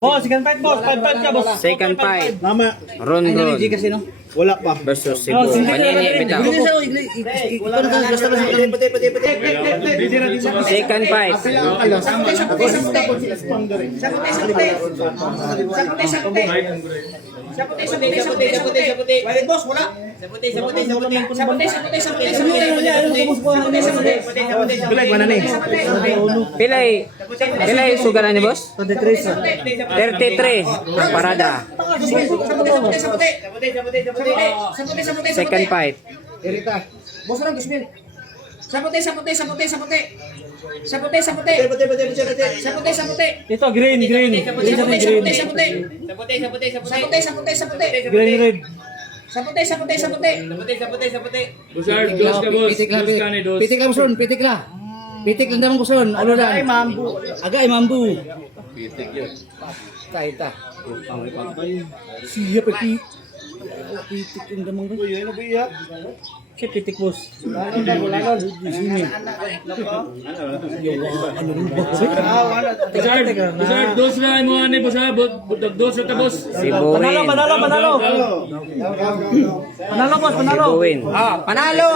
Boss, second fight boss. 5-5 ka boss. Second fight. Mama, Ron Ron wala pa. versus Cebu. Panini bitaw. Second fight. Pilay sugaran ni boss? 33 ang parada. Second fight. Ito, green. Green, red. Busar, dos ka boss. Dos ka ni dos. Pitik lang boson, pitik lang. Pitik lang naman boson. Ano lang? Agay mambu. Pitik yun. Ta. Siya pati. Pitik yung damang ko. Si pitik boss. Busar, dos na mo ani busar. Dos na ta boss. Cebu win. Panalo boss, panalo. Cebu win. Panalo!